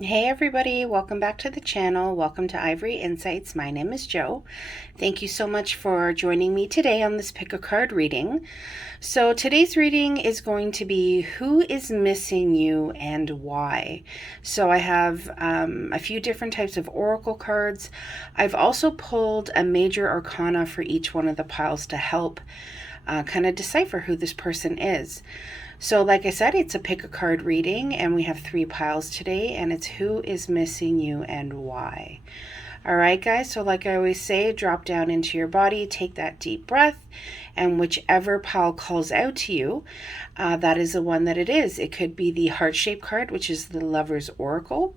Hey everybody, welcome back to the channel. Welcome to Ivory Insights. My name is Jo. Thank you so much for joining me today on this pick a card reading. So today's reading is going to be who is missing you and why. So I have a few different types of oracle cards. I've also pulled a major arcana for each one of the piles to help kind of decipher who this person is. So like I said, it's a pick a card reading and we have 3 piles today, and it's who is missing you and why. All right, guys, so like I always say, drop down into your body, take that deep breath, and whichever pile calls out to you, that is the one that it is. It could be the heart-shaped card, which is the Lover's Oracle.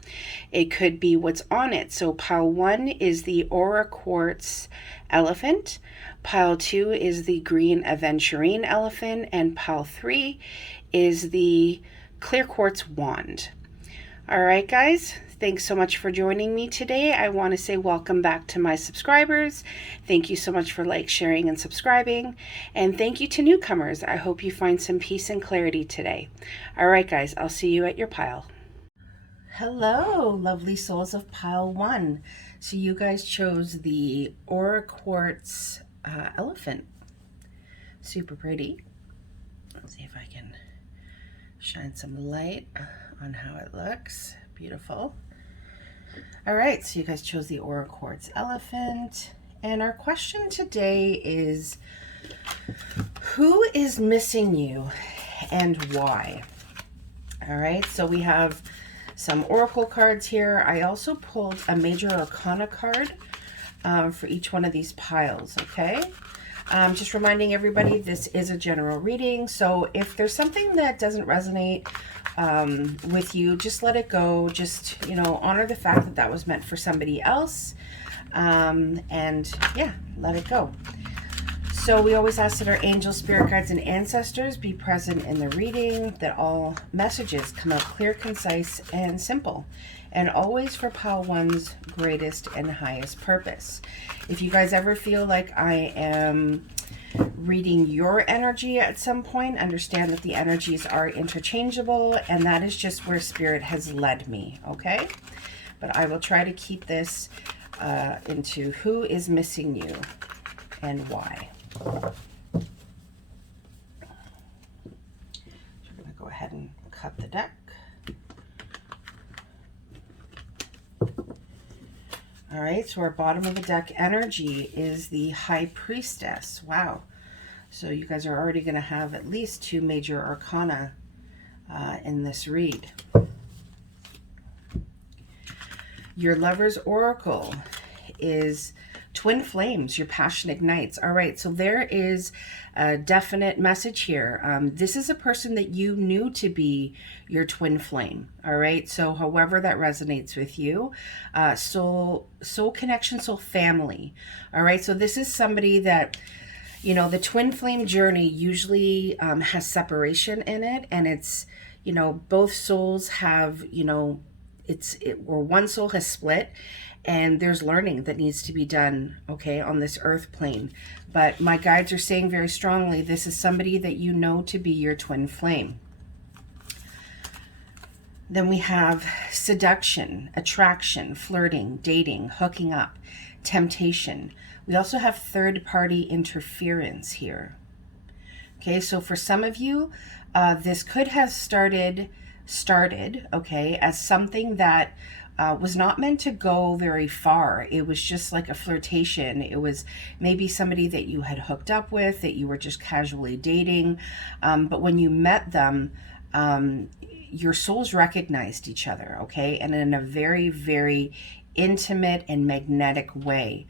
It could be what's on it. So pile 1 is the Aura Quartz Elephant. Pile 2 is the green aventurine elephant, and pile 3 is the clear quartz wand. All right, guys, thanks so much for joining me today. I want to say welcome back to my subscribers. Thank you so much for sharing, and subscribing. And thank you to newcomers. I hope you find some peace and clarity today. All right, guys, I'll see you at your pile. Hello, lovely souls of pile 1. So you guys chose the Aura Quartz elephant. Super pretty. Let's see if I can shine some light on how it looks. Beautiful. All right, so you guys chose the Aura Quartz elephant. And our question today is, who is missing you and why? All right, so we have some oracle cards here. I also pulled a major arcana card for each one of these piles, okay? Just reminding everybody, this is a general reading, so if there's something that doesn't resonate with you, just let it go. Just, honor the fact that that was meant for somebody else, and yeah, let it go. So we always ask that our angels, spirit guides, and ancestors be present in the reading, that all messages come out clear, concise, and simple, and always for pile 1's greatest and highest purpose. If you guys ever feel like I am reading your energy at some point, understand that the energies are interchangeable, and that is just where spirit has led me, okay? But I will try to keep this into who is missing you and why. So we're going to go ahead and cut the deck. All right, so our bottom of the deck energy is the High Priestess. Wow. So you guys are already going to have at least 2 major arcana in this read. Your Lover's Oracle is Twin Flames, your passion ignites. All right, so there is a definite message here. This is a person that you knew to be your twin flame. All right, so however that resonates with you, soul connection, soul family. All right, so this is somebody that, the twin flame journey usually has separation in it, and it's, both souls have, or one soul has split, and there's learning that needs to be done, okay, on this earth plane. But my guides are saying very strongly, this is somebody that you know to be your twin flame. Then we have seduction, attraction, flirting, dating, hooking up, temptation. We also have third-party interference here. Okay, so for some of you, this could have started, okay, as something that was not meant to go very far. It was just like a flirtation. It was maybe somebody that you had hooked up with, that you were just casually dating. But when you met them, your souls recognized each other, okay? And in a very, very intimate and magnetic way.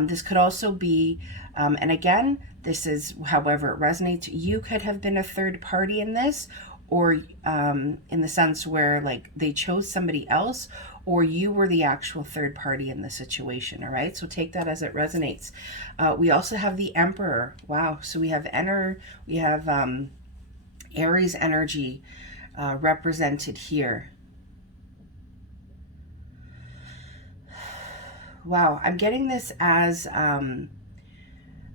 This could also be, and again, this is however it resonates, you could have been a third party in this, or in the sense where like they chose somebody else, or you were the actual third party in the situation. All right, so take that as it resonates. We also have the Emperor. Wow, so we have Aries energy represented here. Wow, I'm getting this as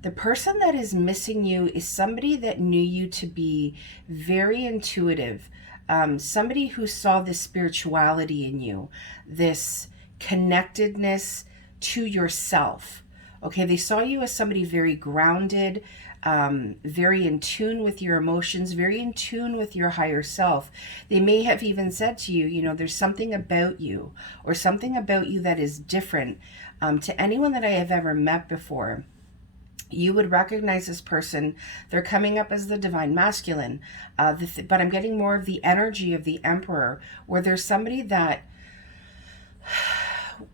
the person that is missing you is somebody that knew you to be very intuitive, Somebody who saw this spirituality in you, this connectedness to yourself. Okay, they saw you as somebody very grounded, very in tune with your emotions, very in tune with your higher self. They may have even said to you, you know, there's something about you, or something about you that is different. To anyone that I have ever met before, you would recognize this person. They're coming up as the divine masculine, but I'm getting more of the energy of the emperor, where there's somebody that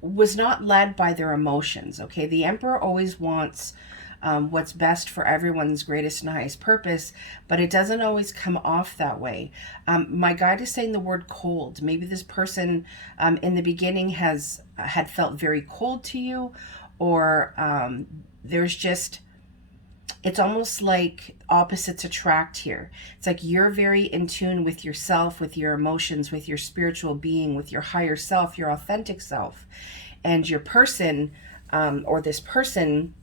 was not led by their emotions. Okay, the emperor always wants what's best for everyone's greatest and highest purpose, but it doesn't always come off that way. My guide is saying the word cold. Maybe this person in the beginning had felt very cold to you, or there's just, it's almost like opposites attract here. It's like you're very in tune with yourself, with your emotions, with your spiritual being, with your higher self, your authentic self. And your person, or this person,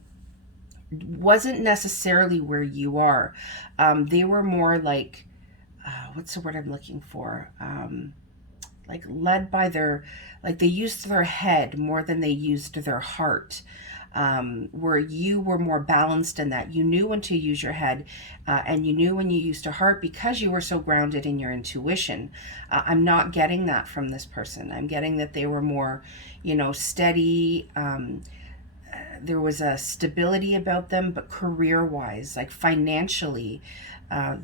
wasn't necessarily where you are. They were more like, what's the word I'm looking for? Like led by their, like they used their head more than they used their heart. Where you were more balanced in that you knew when to use your head, and you knew when you used your heart, because you were so grounded in your intuition. I'm not getting that from this person. I'm getting that they were more, you know, steady. There was a stability about them, but career-wise, like financially,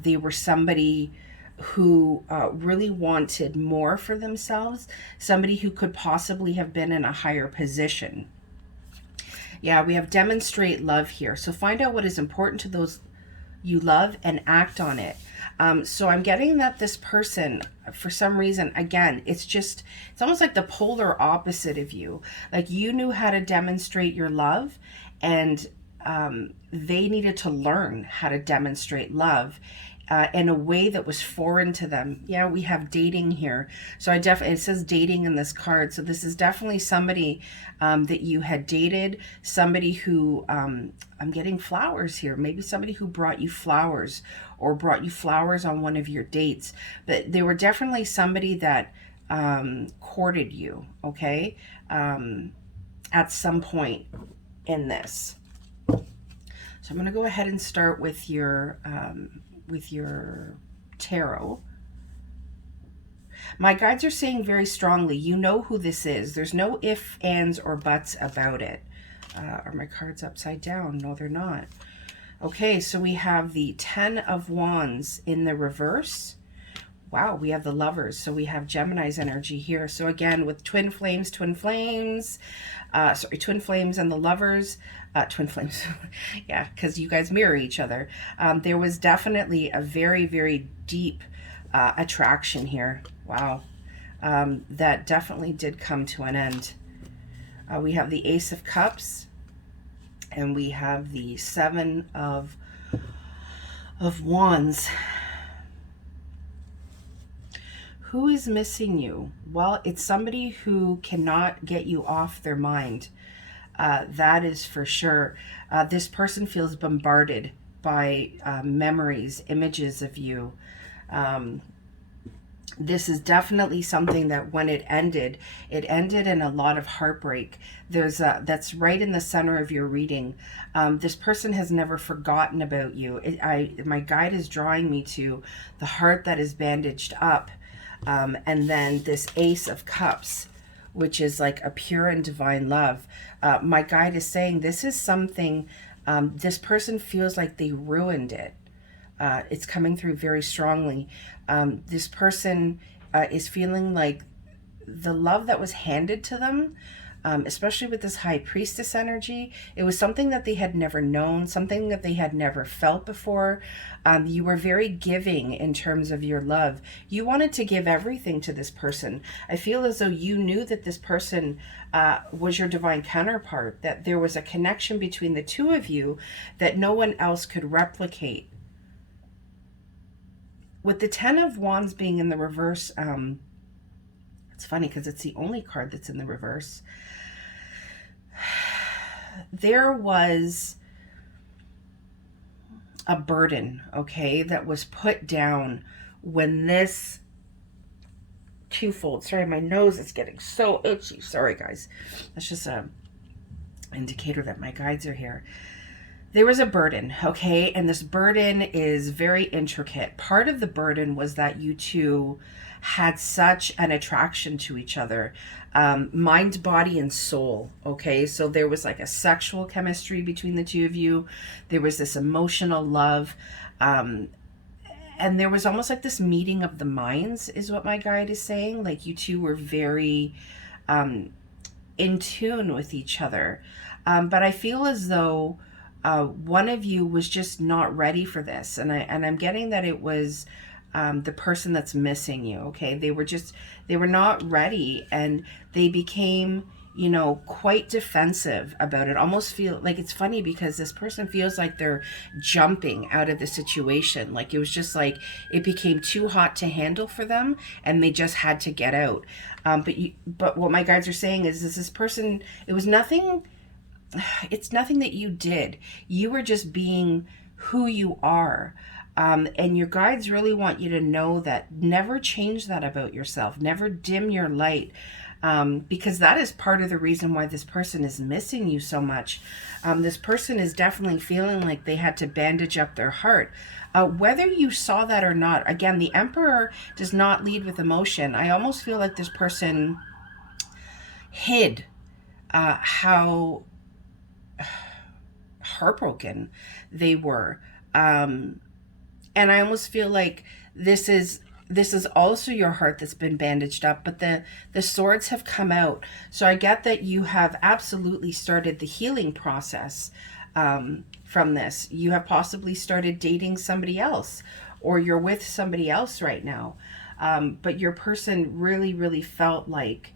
they were somebody who really wanted more for themselves, somebody who could possibly have been in a higher position. Yeah, we have demonstrate love here. So find out what is important to those you love and act on it. So I'm getting that this person, for some reason, again, it's almost like the polar opposite of you. Like you knew how to demonstrate your love, and they needed to learn how to demonstrate love in a way that was foreign to them. Yeah, we have dating here. So it says dating in this card. So this is definitely somebody that you had dated, somebody who, I'm getting flowers here. Maybe somebody who brought you flowers, or brought you flowers on one of your dates. But they were definitely somebody that courted you, okay, at some point in this. So I'm going to go ahead and start with your tarot. My guides are saying very strongly, you know who this is. There's no ifs, ands, or buts about it. Are my cards upside down? No, they're not. Okay, so we have the 10 of Wands in the reverse. Wow, we have the Lovers. So we have Gemini's energy here. So again, with twin flames, twin flames and the Lovers, twin flames, yeah, because you guys mirror each other. There was definitely a very, very deep attraction here. Wow. That definitely did come to an end. We have the Ace of Cups, and we have the Seven of Wands. Who is missing you? Well, it's somebody who cannot get you off their mind. That is for sure. This person feels bombarded by memories, images of you. This is definitely something that when it ended in a lot of heartbreak. That's right in the center of your reading. This person has never forgotten about you. My guide is drawing me to the heart that is bandaged up. And then this Ace of Cups, which is like a pure and divine love. My guide is saying this is something, this person feels like they ruined it. It's coming through very strongly. This person is feeling like the love that was handed to them, especially with this High Priestess energy, it was something that they had never known, something that they had never felt before. You were very giving in terms of your love. You wanted to give everything to this person. I feel as though you knew that this person was your divine counterpart, that there was a connection between the two of you that no one else could replicate. With the 10 of Wands being in the reverse, it's funny because it's the only card that's in the reverse. There was a burden, okay, that was put down when this twofold. Sorry, my nose is getting so itchy. Sorry, guys. That's just a indicator that my guides are here. There was a burden, okay? And this burden is very intricate. Part of the burden was that you two had such an attraction to each other, mind, body, and soul, okay? So there was like a sexual chemistry between the two of you. There was this emotional love. And there was almost like this meeting of the minds, is what my guide is saying. Like you two were very in tune with each other. But I feel as though one of you was just not ready for this, and I'm getting that it was the person that's missing you. Okay, they were not ready, and they became, you know, quite defensive about it. Almost feel like, it's funny because this person feels like they're jumping out of the situation. Like it was just like it became too hot to handle for them, and they just had to get out. But what my guides are saying is this person, it was nothing. It's nothing that you did. You were just being who you are. And your guides really want you to know that never change that about yourself. Never dim your light. Because that is part of the reason why this person is missing you so much. This person is definitely feeling like they had to bandage up their heart. Whether you saw that or not, again, the Emperor does not lead with emotion. I almost feel like this person hid how heartbroken they were, and I almost feel like this is also your heart that's been bandaged up, but the swords have come out. So I get that you have absolutely started the healing process from this. You have possibly started dating somebody else, or you're with somebody else right now, but your person really felt like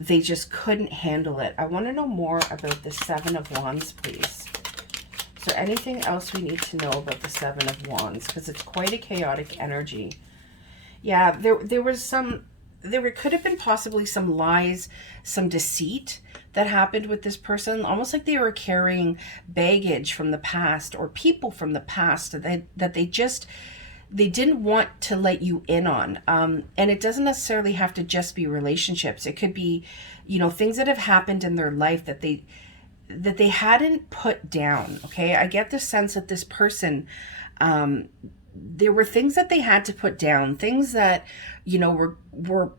they just couldn't handle it. I want to know more about the Seven of Wands, please. Is there anything else we need to know about the Seven of Wands? Because it's quite a chaotic energy. Yeah, there could have been possibly some lies, some deceit that happened with this person. Almost like they were carrying baggage from the past, or people from the past that they didn't want to let you in on. And it doesn't necessarily have to just be relationships. It could be, you know, things that have happened in their life that they hadn't put down. Okay. I get the sense that this person, there were things that they had to put down, things that, you know, were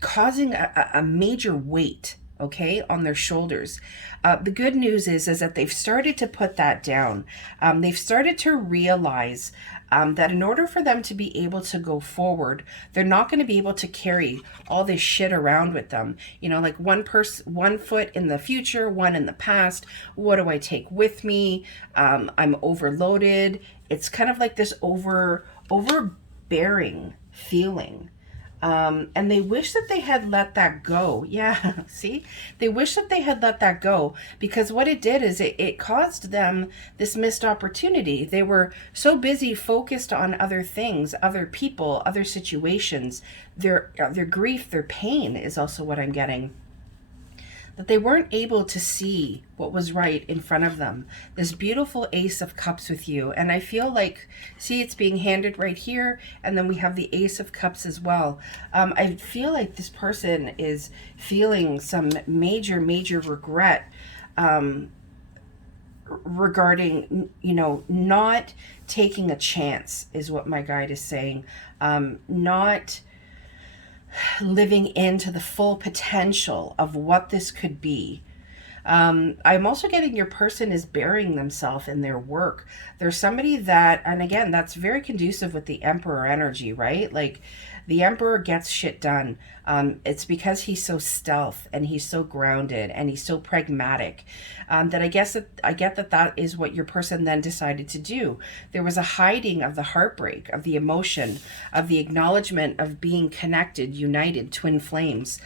causing a major weight, okay, on their shoulders. The good news is that they've started to put that down. They've started to realize that in order for them to be able to go forward, they're not going to be able to carry all this shit around with them. You know, like one foot in the future, one in the past. What do I take with me? I'm overloaded. It's kind of like this overbearing feeling. And they wish that they had let that go. Yeah, see? They wish that they had let that go, because what it did is it caused them this missed opportunity. They were so busy focused on other things, other people, other situations. Their grief, their pain is also what I'm getting. That they weren't able to see what was right in front of them. This beautiful Ace of Cups with you. And I feel like, see, it's being handed right here. And then we have the Ace of Cups as well. I feel like this person is feeling some major regret regarding, you know, not taking a chance, is what my guide is saying. Not living into the full potential of what this could be. I'm also getting your person is burying themselves in their work. There's somebody that, and again, that's very conducive with the Emperor energy, right? Like the Emperor gets shit done. It's because he's so stealth and he's so grounded and he's so pragmatic, that I get that is what your person then decided to do. There was a hiding of the heartbreak, of the emotion, of the acknowledgement of being connected, united, twin flames.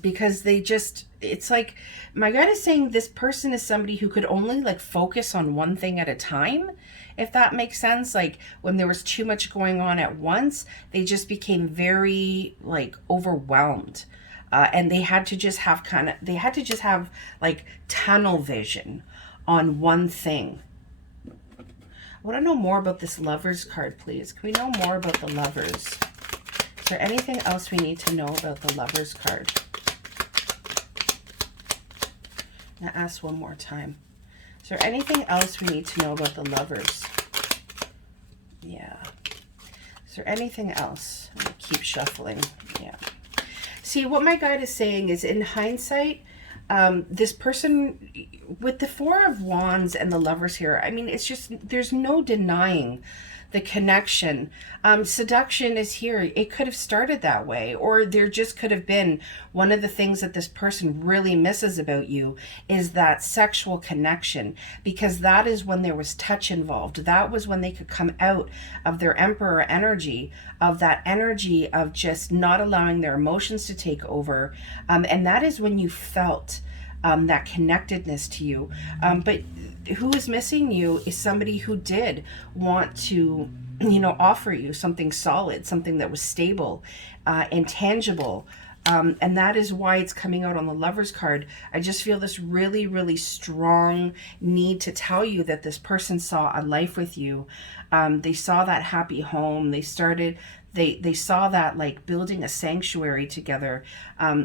Because it's like, my guide is saying this person is somebody who could only like focus on one thing at a time, if that makes sense. Like when there was too much going on at once, they just became very like overwhelmed. And they had to just have like tunnel vision on one thing. I want to know more about this Lovers card, please. Can we know more about the Lovers? there anything else we need to know about the Lovers card? Now ask one more time. Is there anything else we need to know about the Lovers? Yeah. Is there anything else? I'm gonna keep shuffling. Yeah. See, what my guide is saying is, in hindsight, this person with the Four of Wands and the Lovers here, I mean, it's just, there's no denying the connection. Seduction is here. It could have started that way, or there just could have been one of the things that this person really misses about you is that sexual connection, because that is when there was touch involved. That was when they could come out of their Emperor energy, of that energy of just not allowing their emotions to take over. And that is when you felt that connectedness to you. But who is missing you is somebody who did want to, you know, offer you something solid, something that was stable and tangible. And that is why it's coming out on the Lovers card. I just feel this really, really strong need to tell you that this person saw a life with you. They saw that happy home. They saw that, like, building a sanctuary together,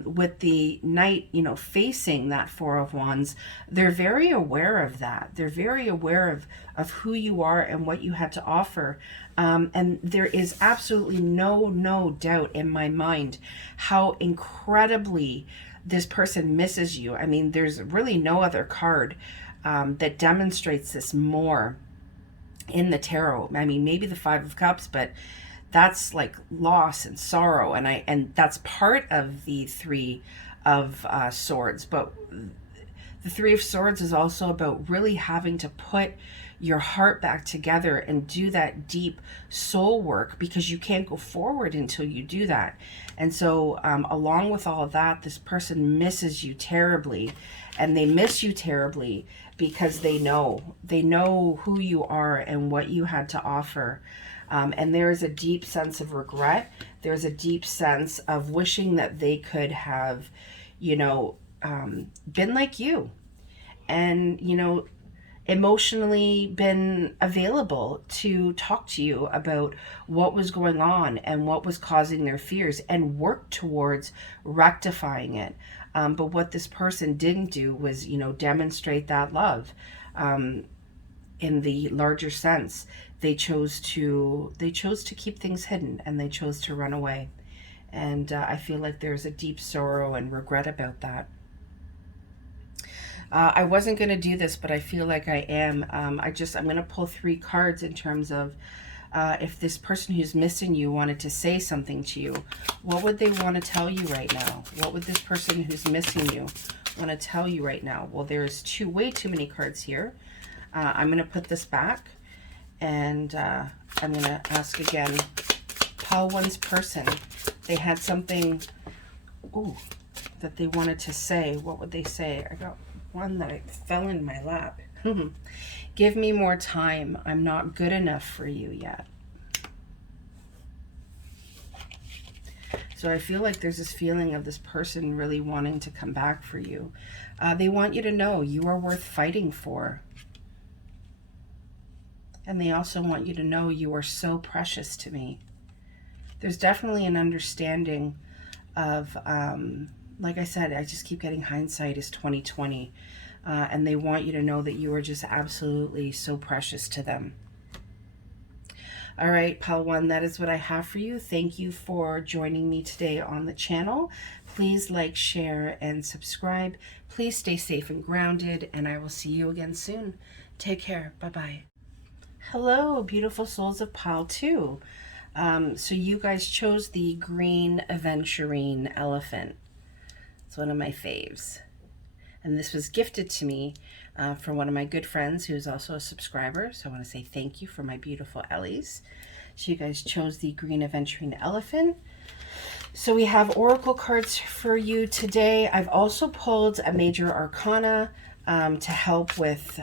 with the Knight, you know, facing that Four of Wands. They're very aware of that. They're very aware of who you are and what you had to offer. And there is absolutely no doubt in my mind how incredibly this person misses you. I mean, there's really no other card that demonstrates this more in the tarot. I mean, maybe the Five of Cups, but that's like loss and sorrow, and that's part of the Three of Swords. But the Three of Swords is also about really having to put your heart back together and do that deep soul work, because you can't go forward until you do that. And so along with all of that, this person misses you terribly, and they miss you terribly because they know who you are and what you had to offer. And there is a deep sense of regret. There's a deep sense of wishing that they could have, you know, been like you, and, you know, emotionally been available to talk to you about what was going on and what was causing their fears, and work towards rectifying it. But what this person didn't do was, you know, demonstrate that love. In the larger sense, they chose to keep things hidden, and they chose to run away. And I feel like there's a deep sorrow and regret about that. I wasn't going to do this, but I feel like I am. I'm going to pull 3 cards in terms of if this person who's missing you wanted to say something to you. What would they want to tell you right now? What would this person who's missing you want to tell you right now? Well, there's way too many cards here. I'm going to put this back, and I'm going to ask again. Pile 1's person. They had something that they wanted to say. What would they say? I got one that fell in my lap. Give me more time. I'm not good enough for you yet. So I feel like there's this feeling of this person really wanting to come back for you. They want you to know you are worth fighting for. And they also want you to know you are so precious to me. There's definitely an understanding of, like I said, I just keep getting hindsight is 20/20. And they want you to know that you are just absolutely so precious to them. All right, Pile 1, that is what I have for you. Thank you for joining me today on the channel. Please like, share, and subscribe. Please stay safe and grounded, and I will see you again soon. Take care. Bye-bye. Hello, beautiful souls of Pile 2. So you guys chose the green aventurine elephant. It's one of my faves. And this was gifted to me from one of my good friends who's also a subscriber. So I want to say thank you for my beautiful Ellies. So you guys chose the green aventurine elephant. So we have oracle cards for you today. I've also pulled a major arcana to help with,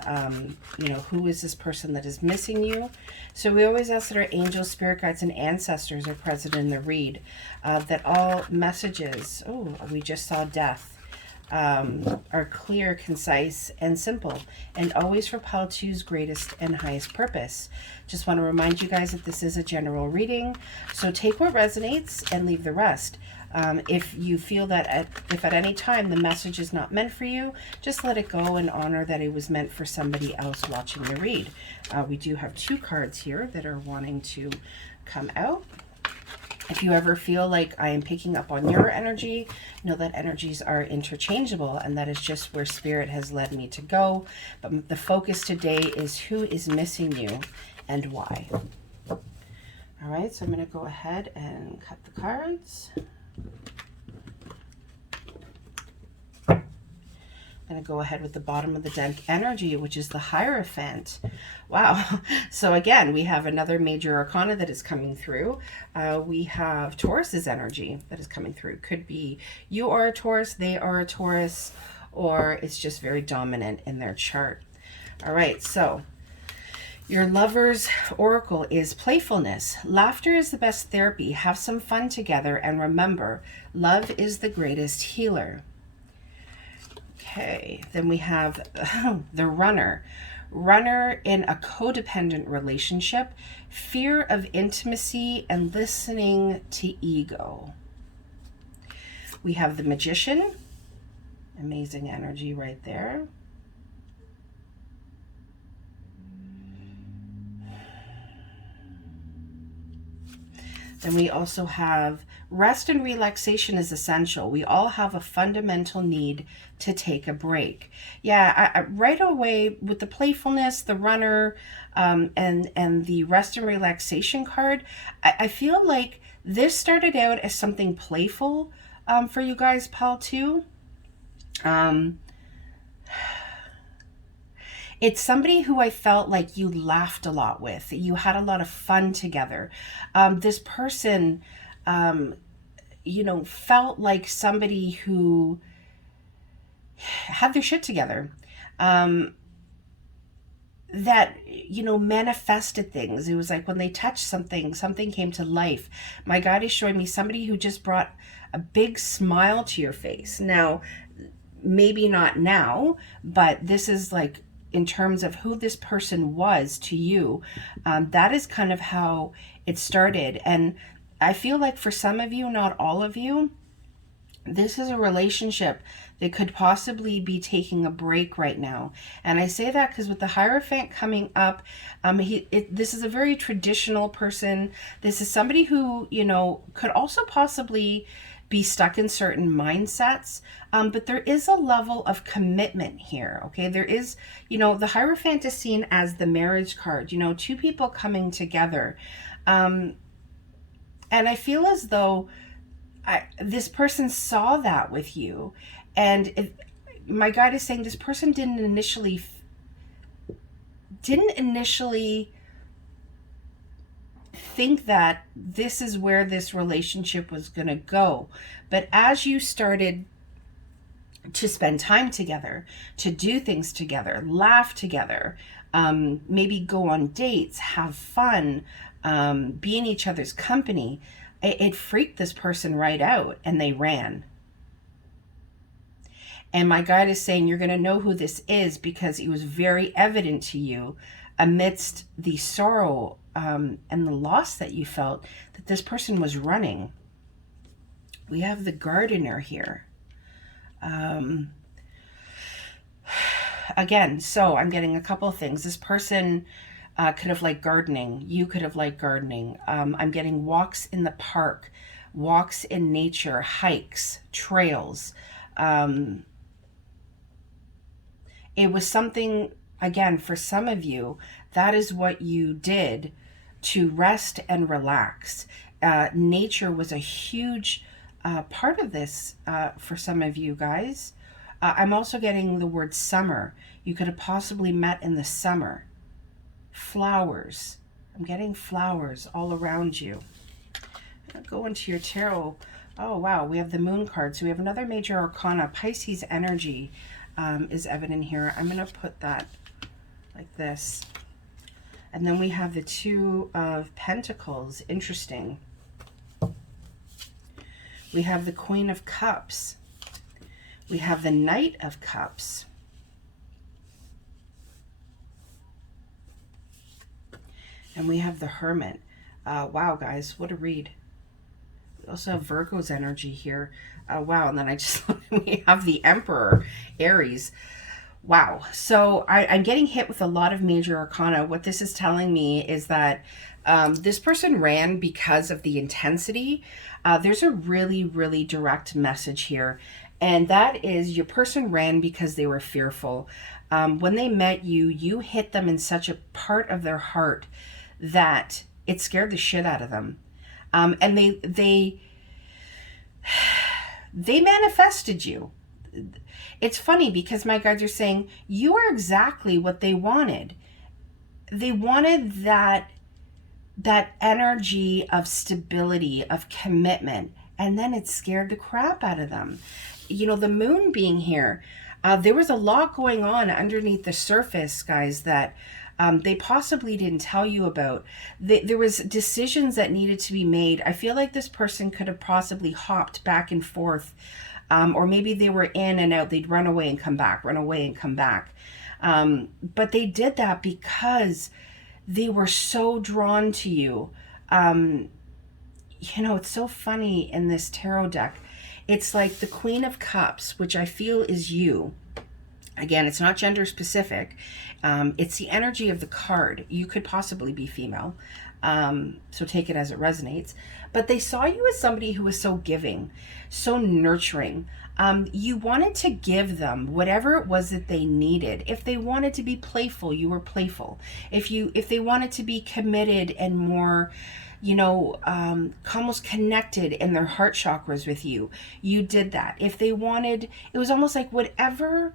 you know, who is this person that is missing you. So we always ask that our angels, spirit guides, and ancestors are present in the read. That all messages, we just saw death. are clear, concise, and simple, and always for pile two's greatest and highest purpose. Just want to remind you guys that this is a general reading, so take what resonates and leave the rest. If you feel that if at any time the message is not meant for you, just let it go and honor that it was meant for somebody else watching the read. We do have 2 cards here that are wanting to come out. If you ever feel like I am picking up on your energy, know that energies are interchangeable, and that is just where Spirit has led me to go. But the focus today is who is missing you and why. All right, so I'm going to go ahead and cut the cards. I'm going to go ahead with the bottom of the deck energy, which is the Hierophant. Wow. So again, we have another major arcana that is coming through. We have Taurus's energy that is coming through. Could be you are a Taurus, they are a Taurus, or it's just very dominant in their chart. All right, so your lover's oracle is playfulness. Laughter is the best therapy. Have some fun together, and remember, love is the greatest healer. Okay, then we have the runner. Runner in a codependent relationship, fear of intimacy and listening to ego. We have the magician. Amazing energy right there. Then we also have rest and relaxation is essential. We all have a fundamental need to take a break. Yeah, I right away with the playfulness, the runner, and the rest and relaxation card, I feel like this started out as something playful for you guys, pile 2. It's somebody who I felt like you laughed a lot with. You had a lot of fun together. This person, you know, felt like somebody who had their shit together. That, you know, manifested things. It was like when they touched something, something came to life. My guide is showing me somebody who just brought a big smile to your face. Now, maybe not now, but this is like, in terms of who this person was to you, that is kind of how it started. And I feel like for some of you, not all of you, this is a relationship that could possibly be taking a break right now. And I say that because with the Hierophant coming up, this is a very traditional person. This is somebody who, you know, could also possibly be stuck in certain mindsets, but there is a level of commitment here, okay? There is, you know, the Hierophant is seen as the marriage card, you know, 2 people coming together. And I feel as though this person saw that with you, and my guide is saying this person didn't initially think that this is where this relationship was going to go. But as you started to spend time together, to do things together, laugh together, maybe go on dates, have fun, be in each other's company, it freaked this person right out, and they ran. And my guide is saying you're going to know who this is because it was very evident to you amidst the sorrow and the loss that you felt that this person was running. We have the gardener here. Again, so I'm getting a couple of things. This person could have liked gardening. You could have liked gardening. I'm getting walks in the park, walks in nature, hikes, trails. It was something, again, for some of you, that is what you did to rest and relax. Nature was a huge part of this for some of you guys. I'm also getting the word summer. You could have possibly met in the summer. Flowers. I'm getting flowers all around you. I'll go into your tarot. Oh, wow. We have the moon card. So we have another major arcana. Pisces energy is evident here. I'm going to put that like this. And then we have the 2 of Pentacles. Interesting. We have the Queen of Cups. We have the Knight of Cups. And we have the Hermit. Wow, guys, what a read. We also have Virgo's energy here. Wow, and then we have the Emperor, Aries. Wow. So I'm getting hit with a lot of major arcana. What this is telling me is that this person ran because of the intensity. There's a really, really direct message here. And that is your person ran because they were fearful. When they met you, you hit them in such a part of their heart that it scared the shit out of them. And they manifested you. It's funny because my guides are saying you are exactly what they wanted. They wanted that energy of stability, of commitment, and then it scared the crap out of them. You know, the moon being here, there was a lot going on underneath the surface, guys, that they possibly didn't tell you about. There was decisions that needed to be made. I feel like this person could have possibly hopped back and forth, or maybe they were in and out. They'd run away and come back, run away and come back. But they did that because they were so drawn to you. You know, it's so funny in this tarot deck. It's like the Queen of Cups, which I feel is you. Again, it's not gender specific. It's the energy of the card. You could possibly be female. So take it as it resonates. But they saw you as somebody who was so giving, so nurturing. You wanted to give them whatever it was that they needed. If they wanted to be playful, you were playful. If they wanted to be committed and more, you know, almost connected in their heart chakras with you, you did that. If they wanted, it was almost like whatever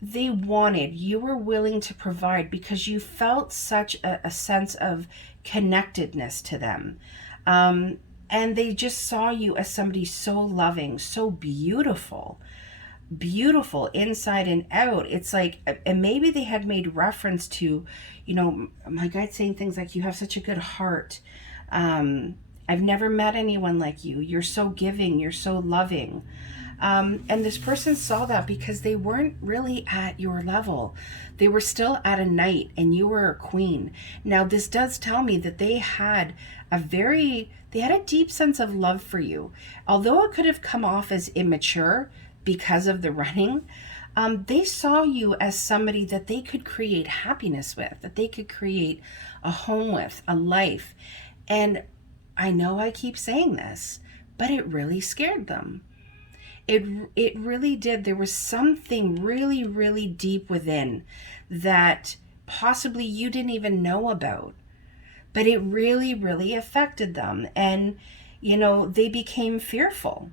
they wanted, you were willing to provide because you felt such a sense of connectedness to them. And they just saw you as somebody so loving, so beautiful, beautiful inside and out. It's like, and maybe they had made reference to, you know, my guide saying things like, you have such a good heart. I've never met anyone like you. You're so giving. You're so loving. And this person saw that because they weren't really at your level. They were still at a knight and you were a queen. Now, this does tell me that they had a deep sense of love for you. Although it could have come off as immature because of the running, they saw you as somebody that they could create happiness with, that they could create a home with, a life. And I know I keep saying this, but it really scared them. It really did. There was something really, really deep within that possibly you didn't even know about, but it really, really affected them. And, you know, they became fearful.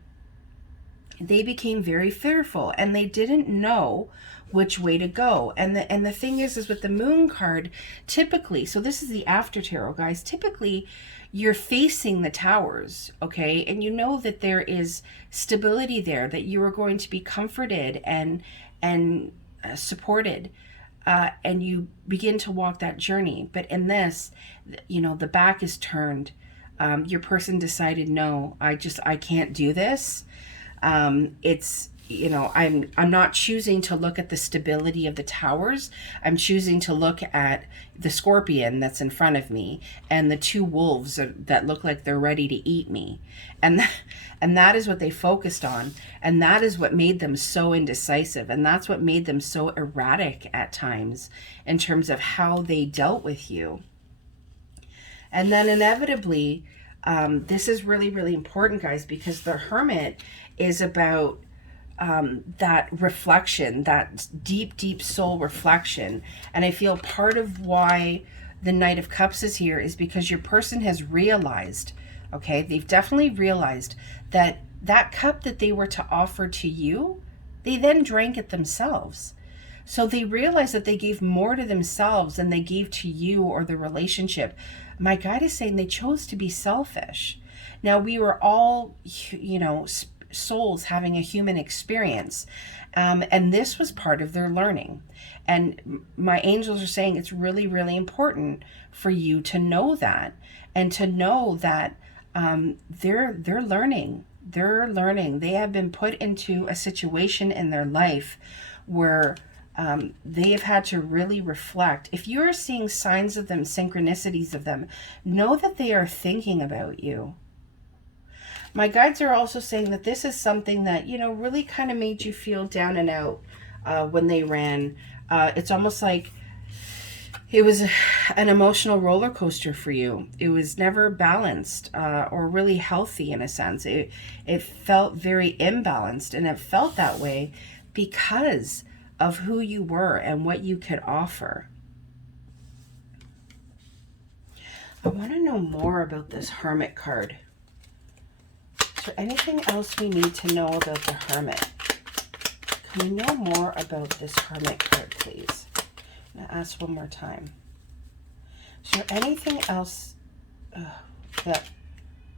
They became very fearful and they didn't know which way to go. And the thing is with the moon card, typically, so this is the after tarot, guys, typically you're facing the towers, okay? And you know that there is stability there, that you are going to be comforted and supported, and you begin to walk that journey. But in this, you know, the back is turned. Your person decided, no, I can't do this. It's, you know, I'm not choosing to look at the stability of the towers. I'm choosing to look at the scorpion that's in front of me and the two wolves that look like they're ready to eat me. And that is what they focused on. And that is what made them so indecisive. And that's what made them so erratic at times in terms of how they dealt with you. And then inevitably, this is really, really important, guys, because the Hermit is about that reflection, that deep, deep soul reflection. And I feel part of why the Knight of Cups is here is because your person has realized, okay, they've definitely realized that that cup that they were to offer to you, they then drank it themselves. So they realized that they gave more to themselves than they gave to you or the relationship. My guide is saying they chose to be selfish. Now, we were all, you know, souls having a human experience, and this was part of their learning. And my angels are saying it's really, really important for you to know that, and to know that they're learning. They're learning. They have been put into a situation in their life where they have had to really reflect. If you're seeing signs of them, synchronicities of them, know that they are thinking about you. My guides are also saying that this is something that, you know, really kind of made you feel down and out when they ran. It's almost like it was an emotional roller coaster for you. It was never balanced or really healthy in a sense. It felt very imbalanced, and it felt that way because of who you were and what you could offer. I want to know more about this Hermit card. Is there anything else we need to know about the Hermit? Can we know more about this Hermit card, please? I'm going to ask one more time. Is there anything else that,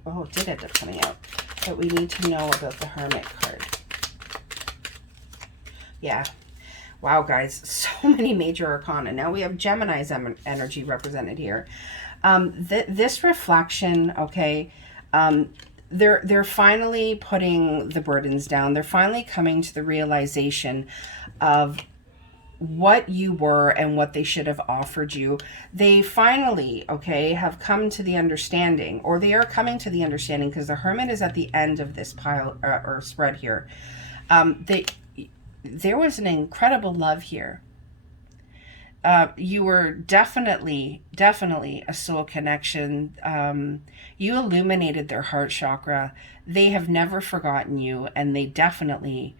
oh, it did end up coming out, that we need to know about the Hermit card? Yeah. Wow, guys, so many major arcana. Now we have Gemini's energy represented here. This reflection, okay, they're finally putting the burdens down. They're finally coming to the realization of what you were and what they should have offered you. They finally, okay, have come to the understanding, or they are coming to the understanding, because the Hermit is at the end of this pile or spread here. There was an incredible love here. You were definitely a soul connection. You illuminated their heart chakra. They have never forgotten you, and they definitely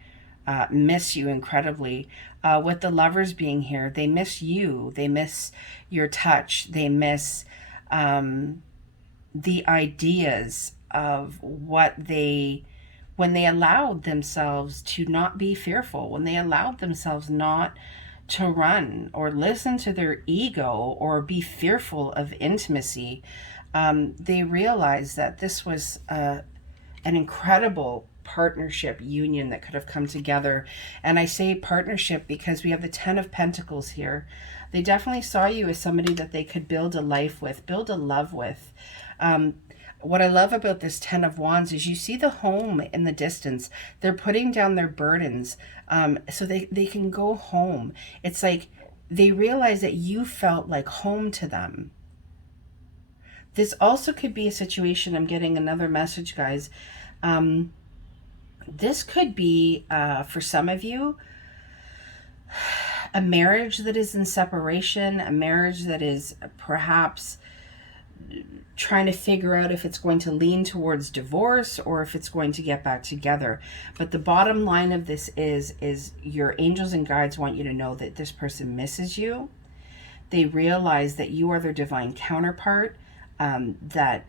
miss you incredibly. With the Lovers being here, they miss you. They miss your touch. They miss the ideas of what they, when they allowed themselves to not be fearful, when they allowed themselves not to run or listen to their ego or be fearful of intimacy, they realized that this was an incredible partnership union that could have come together. And I say partnership because we have the 10 of Pentacles here. They definitely saw you as somebody that they could build a life with, build a love with. What I love about this 10 of Wands is you see the home in the distance. They're putting down their burdens so they can go home. It's like they realize that you felt like home to them. This also could be a situation, I'm getting another message, guys. This could be, for some of you, a marriage that is in separation, a marriage that is perhaps trying to figure out if it's going to lean towards divorce or if it's going to get back together. But the bottom line of this is your angels and guides want you to know that this person misses you. They realize that you are their divine counterpart, that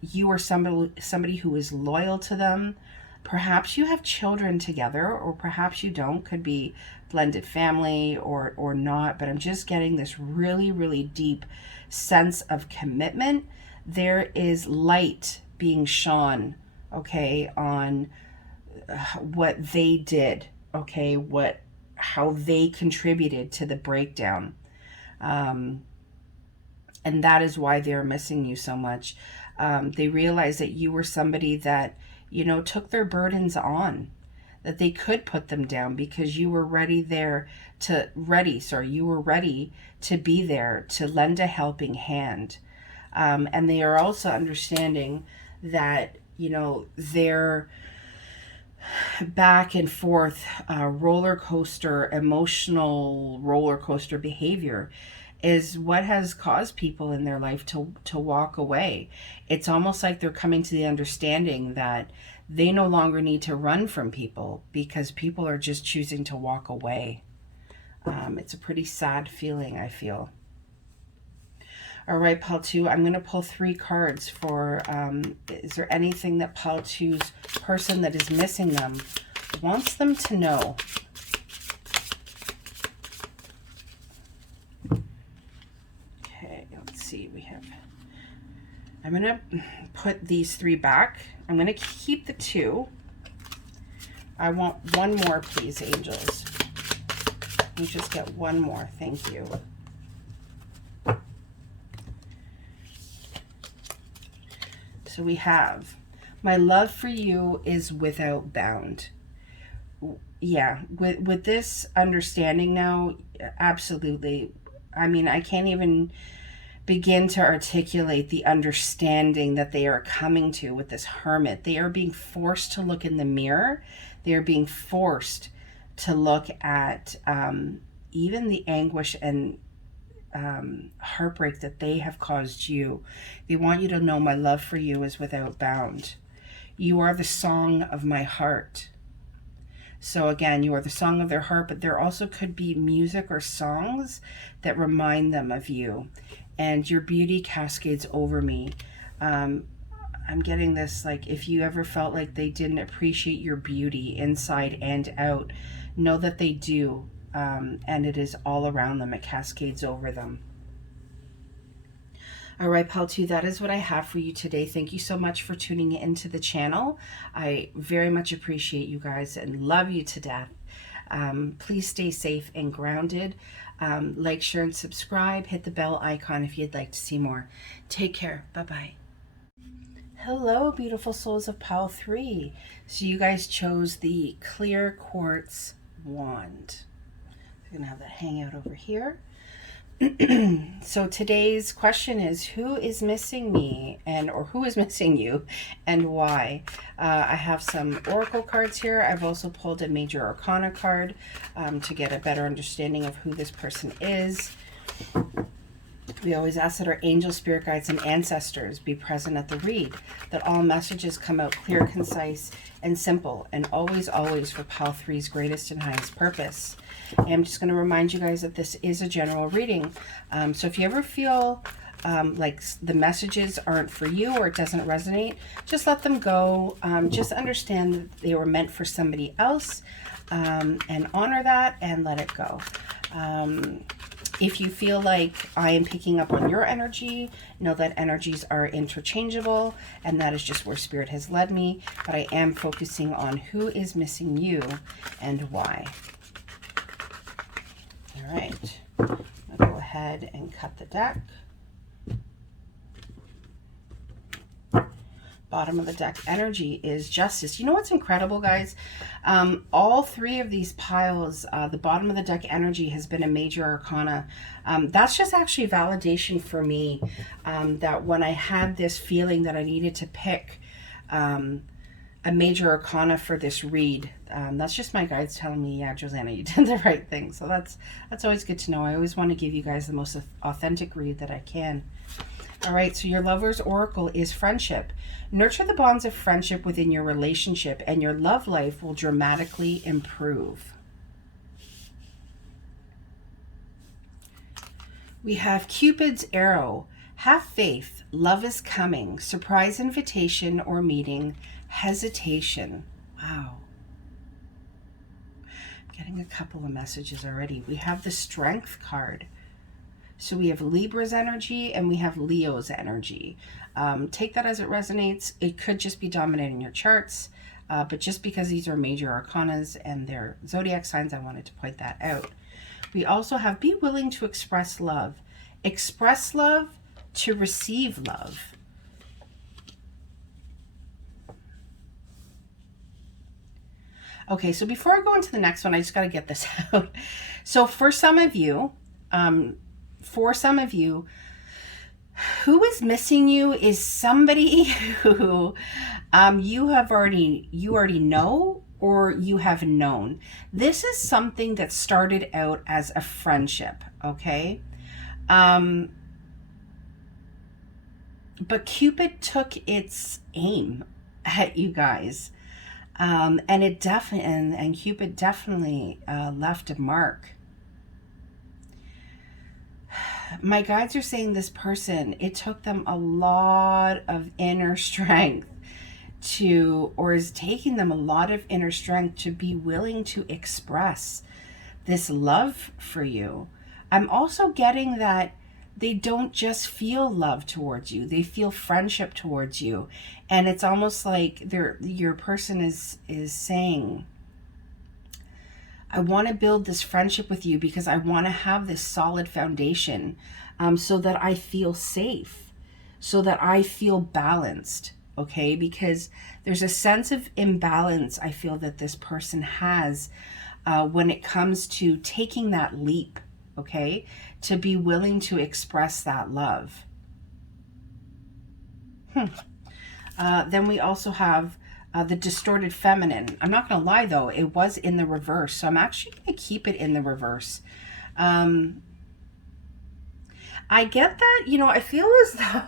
you are somebody who is loyal to them. Perhaps you have children together, or perhaps you don't. Could be blended family or not. But I'm just getting this really, really deep sense of commitment. There is light being shone, okay, on what they did, okay, how they contributed to the breakdown. And that is why they're missing you so much. They realized that you were somebody that, you know, took their burdens on, that they could put them down because you were ready to be there to lend a helping hand. And they are also understanding that, you know, their back and forth emotional roller coaster behavior is what has caused people in their life to walk away. It's almost like they're coming to the understanding that they no longer need to run from people because people are just choosing to walk away. It's a pretty sad feeling, I feel. All right, Pile 2, I'm going to pull 3 cards for, is there anything that Pile 2's person that is missing them wants them to know? Okay, let's see, I'm going to put these 3 back. I'm going to keep the 2. I want one more, please, angels. Let me just get one more, thank you. So we have My love for you is without bound. Yeah, with this understanding now, absolutely. I mean, I can't even begin to articulate the understanding that they are coming to with this hermit. They are being forced to look in the mirror. They are being forced to look at even the anguish and heartbreak that they have caused you. They want you to know my love for you is without bound. You are the song of my heart. So again, you are the song of their heart, but there also could be music or songs that remind them of you. And your beauty cascades over me. I'm getting this, like, if you ever felt like they didn't appreciate your beauty inside and out, know that they do. And it is all around them. It cascades over them. All right, Pal 2, that is what I have for you today. Thank you so much for tuning into the channel. I very much appreciate you guys and love you to death. Please stay safe and grounded. Like, share, and subscribe. Hit the bell icon if you'd like to see more. Take care. Bye-bye. Hello, beautiful souls of Pal 3. So you guys chose the clear quartz wand. I'm going to have that hang out over here. So today's question is, who is missing me, or who is missing you, and why? I have some oracle cards here. I've also pulled a major arcana card to get a better understanding of who this person is. We always ask that our angel, spirit guides, and ancestors be present at the read, that all messages come out clear, concise, and simple, and always, always for Pal 3's greatest and highest purpose. And I'm just going to remind you guys that this is a general reading. So if you ever feel like the messages aren't for you or it doesn't resonate, just let them go. Just understand that they were meant for somebody else, and honor that and let it go. If you feel like I am picking up on your energy, know that energies are interchangeable, and that is just where Spirit has led me. But I am focusing on who is missing you and why. All right, I'll go ahead and cut the deck. Bottom of the deck energy is justice. You know what's incredible, guys? All three of these piles, the bottom of the deck energy has been a major arcana. That's just actually validation for me, that when I had this feeling that I needed to pick a major arcana for this read, that's just my guides telling me, yeah, Josanna, you did the right thing. So that's always good to know. I always want to give you guys the most authentic read that I can. All right, so your lover's oracle is friendship. Nurture the bonds of friendship within your relationship, and your love life will dramatically improve. We have Cupid's arrow. Have faith. Love is coming. Surprise invitation or meeting. Hesitation. Wow. I'm getting a couple of messages already. We have the Strength card. So we have Libra's energy and we have Leo's energy. Take that as it resonates. It could just be dominating your charts, but just because these are major arcanas and they're zodiac signs, I wanted to point that out. We also have be willing to express love. Express love to receive love. Okay, so before I go into the next one, I just got to get this out. So for some of you, who is missing you is somebody who you already know, or you have known. This is something that started out as a friendship, okay? But Cupid took its aim at you guys, and Cupid definitely left a mark. My guides are saying this person, it took them a lot of inner strength or is taking them a lot of inner strength to be willing to express this love for you. I'm also getting that they don't just feel love towards you, they feel friendship towards you. And it's almost like your person is saying, I want to build this friendship with you because I want to have this solid foundation, so that I feel safe, so that I feel balanced. okay? Because there's a sense of imbalance I feel that this person has when it comes to taking that leap, okay? To be willing to express that love. Then we also have the distorted feminine. I'm not going to lie, though. It was in the reverse. So I'm actually going to keep it in the reverse. I get that, I feel as though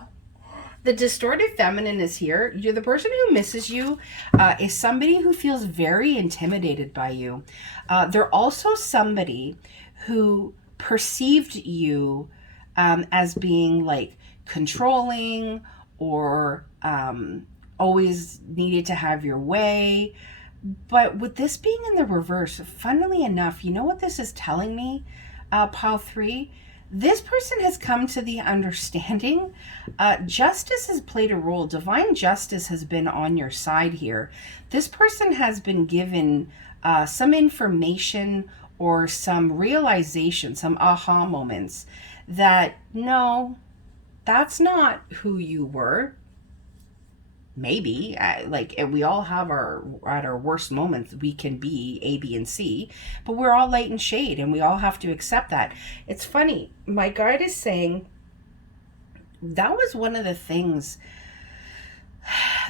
the distorted feminine is here. You're the person who misses you is somebody who feels very intimidated by you. They're also somebody who perceived you as being like controlling or always needed to have your way. But with this being in the reverse, funnily enough, you know what this is telling me, pile 3? This person has come to the understanding justice has played a role. Divine justice has been on your side here. This person has been given some information or some realization, some aha moments that no, that's not who you were. Maybe like we all have at our worst moments we can be A, B, and C, but we're all light and shade and we all have to accept that. It's funny, my guide is saying that was one of the things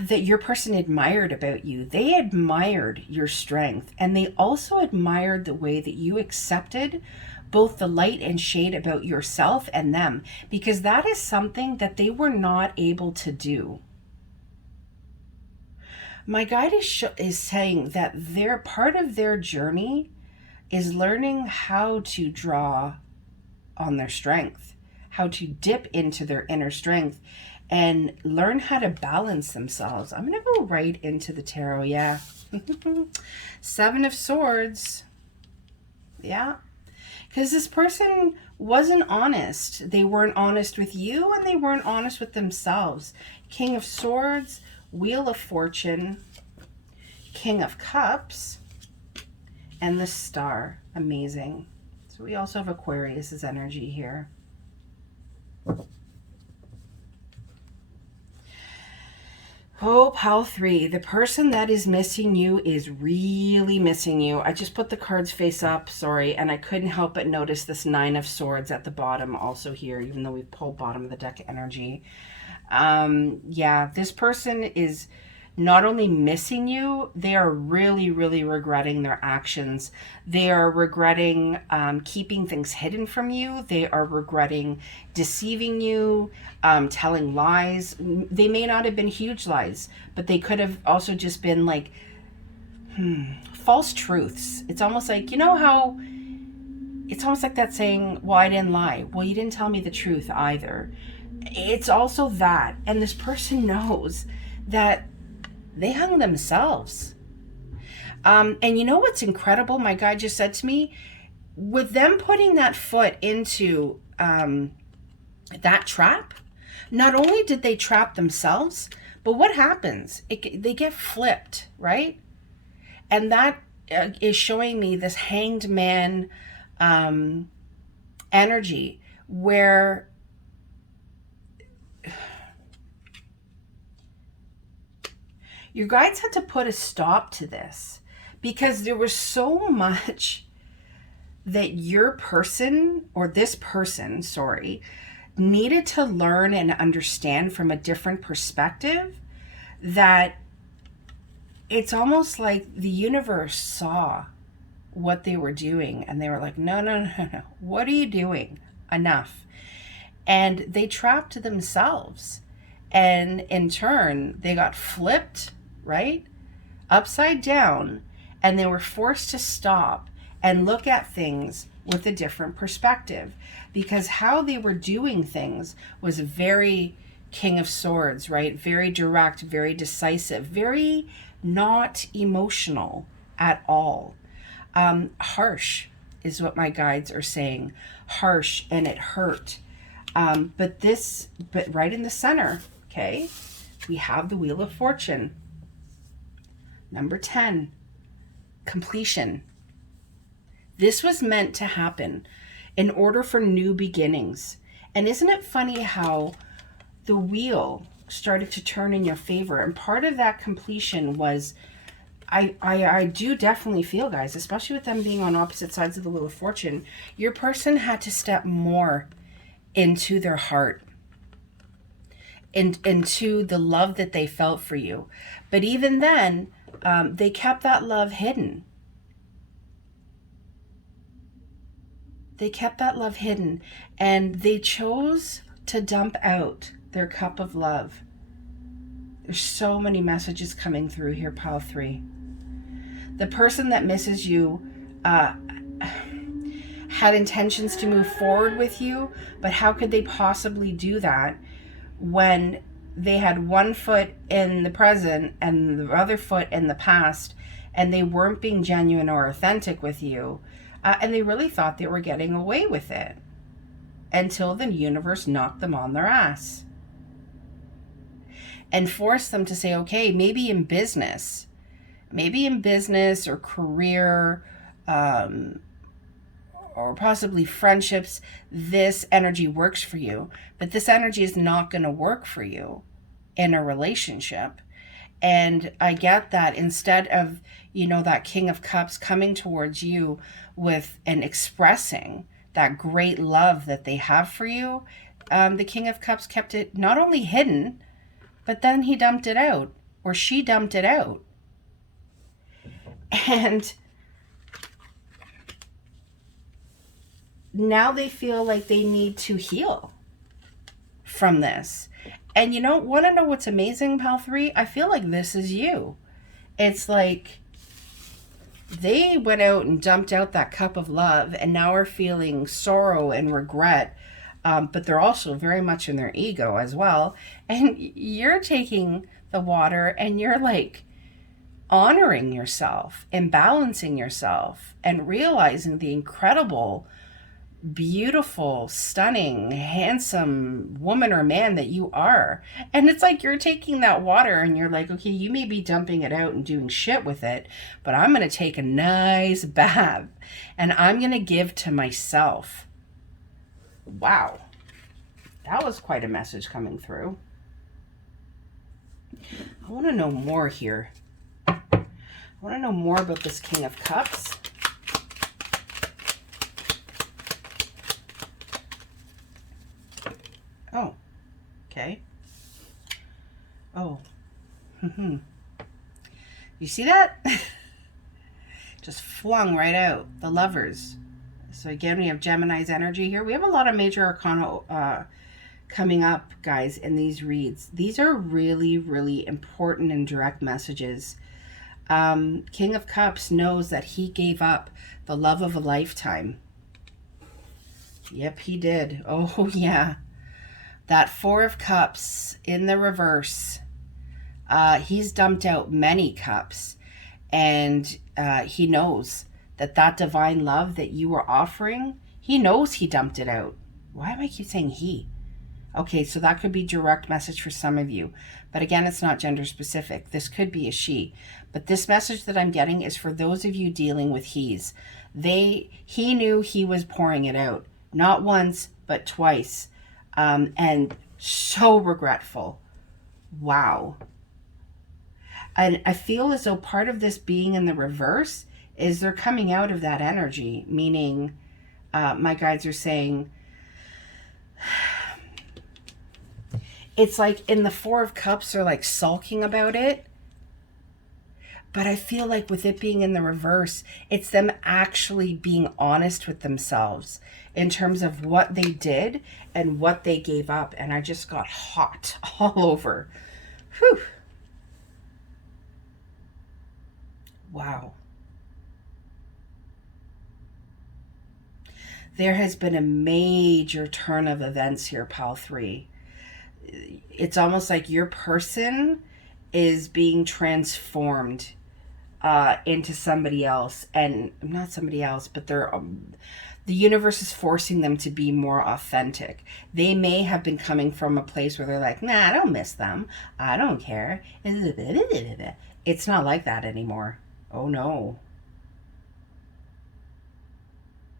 that your person admired about you. They admired your strength, and they also admired the way that you accepted both the light and shade about yourself and them, because that is something that they were not able to do. My guide is saying that their part of their journey is learning how to draw on their strength, how to dip into their inner strength and learn how to balance themselves. I'm going to go right into the tarot. Yeah. 7 of Swords. Yeah. Because this person wasn't honest. They weren't honest with you and they weren't honest with themselves. King of Swords, Wheel of Fortune, King of Cups, and the Star. Amazing. So we also have Aquarius's energy here. Oh, pile 3. The person that is missing you is really missing you. I just put the cards face up, sorry, and I couldn't help but notice this 9 of Swords at the bottom also here, even though we pulled bottom of the deck energy. Yeah, this person is not only missing you, they are really, really regretting their actions. They are regretting keeping things hidden from you. They are regretting deceiving you, telling lies. They may not have been huge lies, but they could have also just been like false truths. It's almost like, how it's almost like that saying, well, I didn't lie. Well, you didn't tell me the truth either. It's also that. And this person knows that they hung themselves. And you know what's incredible? My guide just said to me, with them putting that foot into that trap, not only did they trap themselves, but what happens? They get flipped, right? And that is showing me this hanged man energy where your guides had to put a stop to this because there was so much that your person, or this person, sorry, needed to learn and understand from a different perspective, that it's almost like the universe saw what they were doing and they were like, no, no, no, no. What are you doing? Enough. And they trapped themselves. And in turn, they got flipped, right? Upside down. And they were forced to stop and look at things with a different perspective, because how they were doing things was very King of Swords, right? Very direct, very decisive, very not emotional at all. Harsh is what my guides are saying. Harsh, and it hurt. But right in the center, okay, we have the Wheel of Fortune. Number 10, completion. This was meant to happen in order for new beginnings. And isn't it funny how the wheel started to turn in your favor. And part of that completion was, I do definitely feel, guys, especially with them being on opposite sides of the Wheel of Fortune, your person had to step more into their heart, into the love that they felt for you. But even then, they kept that love hidden. They kept that love hidden, and they chose to dump out their cup of love. There's so many messages coming through here, pile 3. The person that misses you had intentions to move forward with you, but how could they possibly do that when they had one foot in the present and the other foot in the past, and they weren't being genuine or authentic with you, and they really thought they were getting away with it until the universe knocked them on their ass and forced them to say, okay, maybe in business or career, or possibly friendships, this energy works for you, but this energy is not going to work for you in a relationship. And I get that instead of, that King of Cups coming towards you with and expressing that great love that they have for you, the King of Cups kept it not only hidden, but then he dumped it out, or she dumped it out. And now they feel like they need to heal from this. And want to know what's amazing, pal 3? I feel like this is you. It's like they went out and dumped out that cup of love and now are feeling sorrow and regret. But they're also very much in their ego as well. And you're taking the water and you're like honoring yourself and balancing yourself and realizing the incredible, beautiful, stunning, handsome woman or man that you are. And it's like you're taking that water and you're like, okay, you may be dumping it out and doing shit with it, but I'm going to take a nice bath and I'm going to give to myself. Wow. That was quite a message coming through. I want to know more here. I want to know more about this King of Cups. Oh, okay. Oh, you see that? Just flung right out, the Lovers. So again, we have Gemini's energy here. We have a lot of major arcana coming up, guys, in these reads. These are really, really important and direct messages. King of Cups knows that he gave up the love of a lifetime. Yep, he did. Oh, yeah. That Four of Cups in the reverse. He's dumped out many cups. And he knows that divine love that you were offering, he knows he dumped it out. Why am I keep saying he? Okay, so that could be direct message for some of you. But again, it's not gender specific. This could be a she. But this message that I'm getting is for those of you dealing with he's. He knew he was pouring it out. Not once, but twice. And so regretful. Wow. And I feel as though part of this being in the reverse is they're coming out of that energy. Meaning, my guides are saying, it's like in the Four of Cups, they're like sulking about it. But I feel like with it being in the reverse, it's them actually being honest with themselves in terms of what they did and what they gave up. And I just got hot all over. Whew. Wow. There has been a major turn of events here, pal 3. It's almost like your person is being transformed into somebody else, and not somebody else, but they're the universe is forcing them to be more authentic. They may have been coming from a place where they're like, nah, I don't miss them, I don't care. It's not like that anymore. Oh no.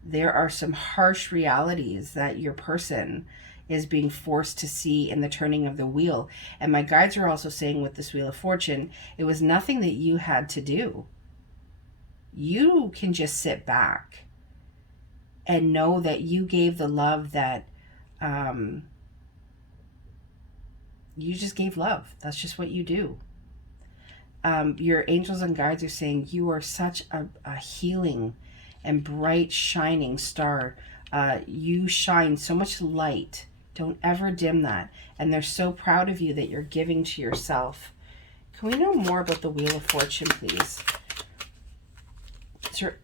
There are some harsh realities that your person is being forced to see in the turning of the wheel. And my guides are also saying with this Wheel of Fortune, it was nothing that you had to do. You can just sit back and know that you gave the love that you just gave love. That's just what you do. Your angels and guides are saying you are such a healing and bright shining star. You shine so much light. Don't ever dim that. And they're so proud of you that you're giving to yourself. Can we know more about the Wheel of Fortune, please? Is there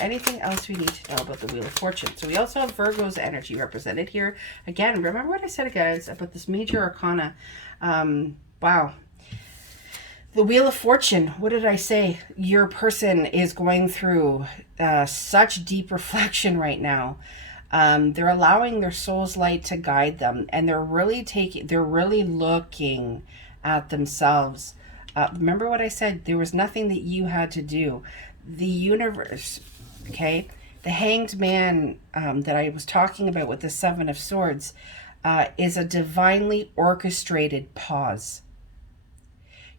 anything else we need to know about the Wheel of Fortune? So we also have Virgo's energy represented here. Again, remember what I said, guys, about this major arcana. Wow. The Wheel of Fortune, what did I say? Your person is going through such deep reflection right now. They're allowing their soul's light to guide them, and they're really looking at themselves. Remember what I said? There was nothing that you had to do. The universe, okay? The Hanged Man that I was talking about with the Seven of Swords is a divinely orchestrated pause.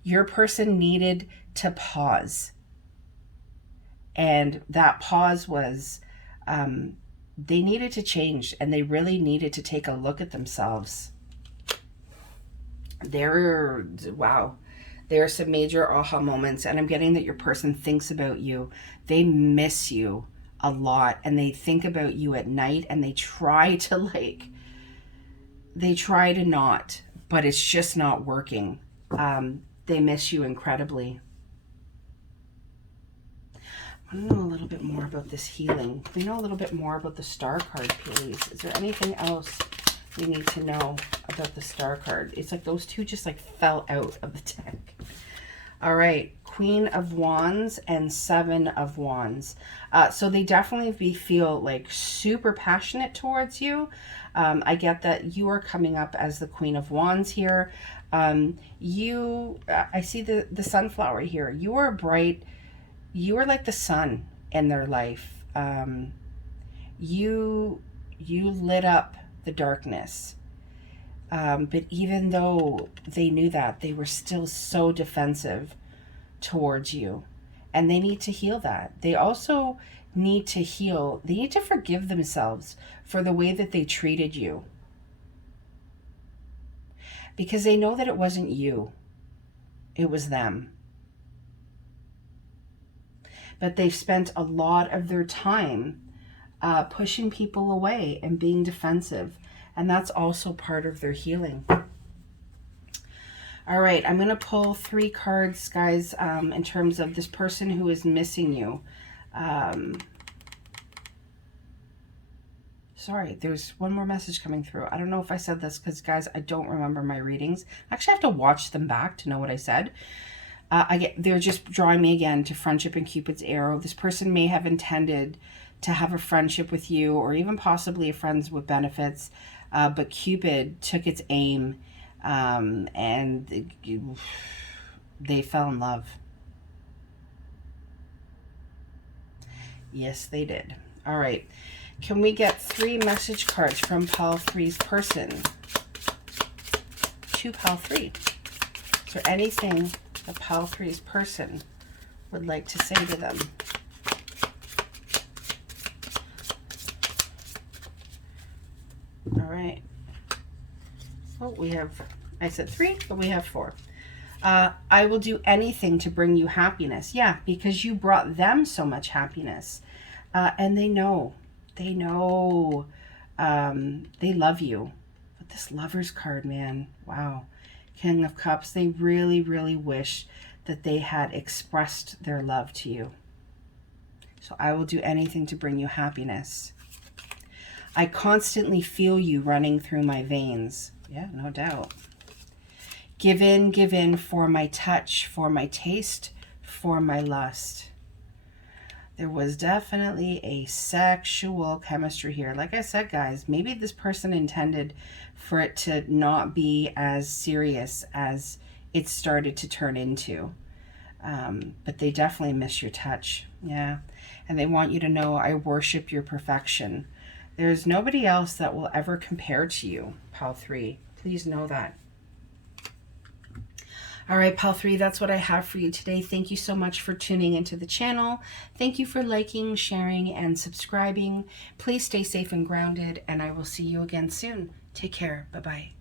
Your person needed to pause. And that pause was, they needed to change, and they really needed to take a look at themselves. Wow. There are some major aha moments, and I'm getting that your person thinks about you. They miss you a lot, and they think about you at night, and they try to not, but it's just not working. They miss you incredibly. I want to know a little bit more about this healing. We know a little bit more about the Star card, please. Is there anything else we need to know about the Star card? It's like those two just like fell out of the deck. All right, Queen of Wands and Seven of Wands. So they definitely feel like super passionate towards you. I get that you are coming up as the Queen of Wands here. I see the sunflower here. You are bright. You are like the sun in their life. You lit up the darkness. But even though they knew that, they were still so defensive towards you. And they need to heal that. They also need to heal. They need to forgive themselves for the way that they treated you. Because they know that it wasn't you. It was them. But they've spent a lot of their time pushing people away and being defensive. And that's also part of their healing. All right, I'm going to pull 3 cards, guys, in terms of this person who is missing you. Sorry, there's one more message coming through. I don't know if I said this because, guys, I don't remember my readings. I actually have to watch them back to know what I said. They're just drawing me again to friendship and Cupid's arrow. This person may have intended to have a friendship with you, or even possibly a friends with benefits, but Cupid took its aim, and they fell in love. Yes, they did. All right. Can we get 3 message cards from Pile 3's person to Pile 3? Is there anything that Pile 3's person would like to say to them? All right. Oh, I said 3, but we have 4. I will do anything to bring you happiness. Yeah, because you brought them so much happiness. And they know. They know. They love you. But this Lover's card, man, wow. King of Cups, they really, really wish that they had expressed their love to you. So I will do anything to bring you happiness. I constantly feel you running through my veins. Yeah, no doubt. Give in for my touch, for my taste, for my lust. There was definitely a sexual chemistry here. Like I said, guys, maybe this person intended for it to not be as serious as it started to turn into. But they definitely miss your touch. Yeah. And they want you to know I worship your perfection. There's nobody else that will ever compare to you, Pile 3. Please know that. All right, Pile 3, that's what I have for you today. Thank you so much for tuning into the channel. Thank you for liking, sharing, and subscribing. Please stay safe and grounded, and I will see you again soon. Take care. Bye-bye.